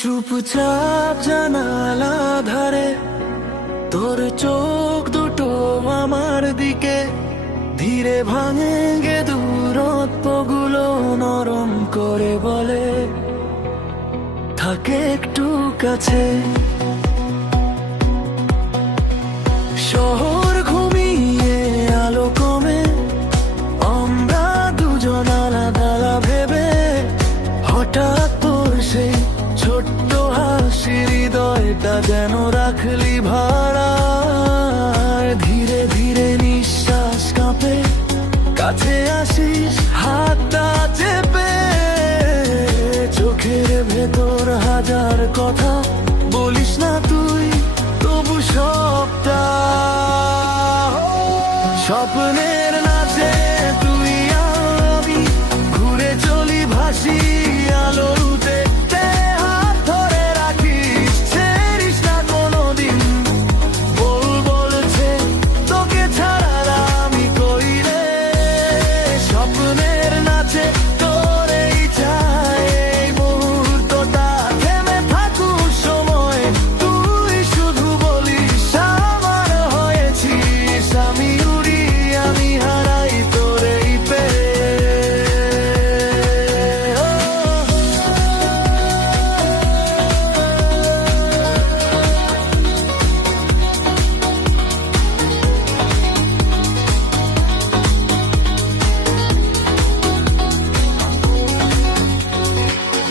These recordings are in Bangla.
চুপচাপ জানালা ধারে তোর চোখ দুটো আমার দিকে ধীরে ভাঙে দূরত্বগুলো নরম করে বলে থাকে একটু কাছে। শহর ঘুমিয়ে আলো কমে আমরা দুজন আলাদা ভেবে হঠাৎ তোর সেই ছোট্ট হাসি হৃদয়টা যেন রাখলি ভাড়া। ধীরে ধীরে নিঃশ্বাস কাঁপে কাছে আসিস হাতটা চেপে চোখের ভেতর হাজার কথা বলিস না তুই তবু সবটা স্বপ্নের নাচে তুই আমি ঘুরে চলি ভাসি আলোর উঠে হাত ধরে রাখিস ছেড়িস না কোনোদিন। বলছে তোকে ছাড়া আমি কইরে স্বপ্নের নাচে তোর এই চাই এই মুহূর্তটা থেমে থাকুক সময় তুই শুধু বলিস আমার হয়েছিস আমি উড়ি আমি হারাই তোর এই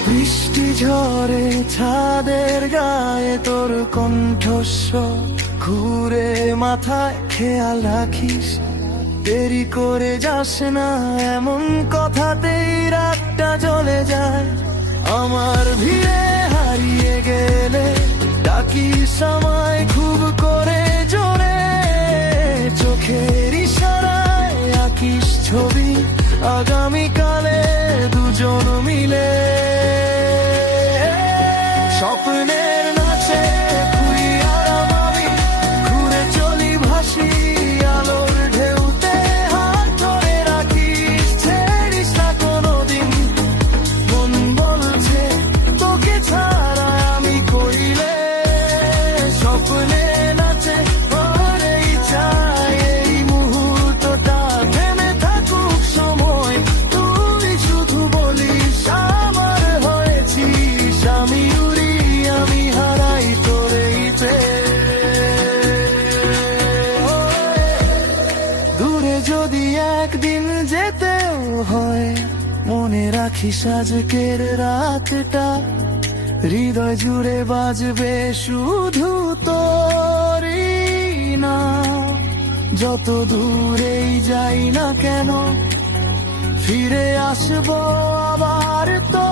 বৃষ্টি ঝরে ছাদের গায়ে তোর কণ্ঠস্বর ঘুরে মাথায় খেয়াল রাখিস দেরি করে যাস না এমন কথাতেই রাতটা জ্বলে যায়। আমার ভিড়ে হারিয়ে গেলে ডাকিস আমায় খুব করে জোরে চোখের ইশারায় আঁকিস ছবি আগামীকালে দুজন মিলে। স্বপ্নের নাচে তুই আর আমি ঘুরে চলি ভাসি আলোর ঢেউতে হাত ধরে রাখিস ছেড়িস না কোনোদিন। মন বলছে তোকে ছাড়া আমি কইলে স্বপ্নে নাচে তোর এই চাই এই মুহূর্তটা থেমে থাকুক সময় তুই শুধু বলিস আমার হয়েছিস আমি উড়ি আমি হারাই তোর এই দূরে যদি একদিন যেতেও হয় মনে রাখিস আজকের রাতটা হৃদয় জুড়ে বাজবে শুধু তোরই না। যত দূরেই যাই না কেন ফিরে আসবো আবার তো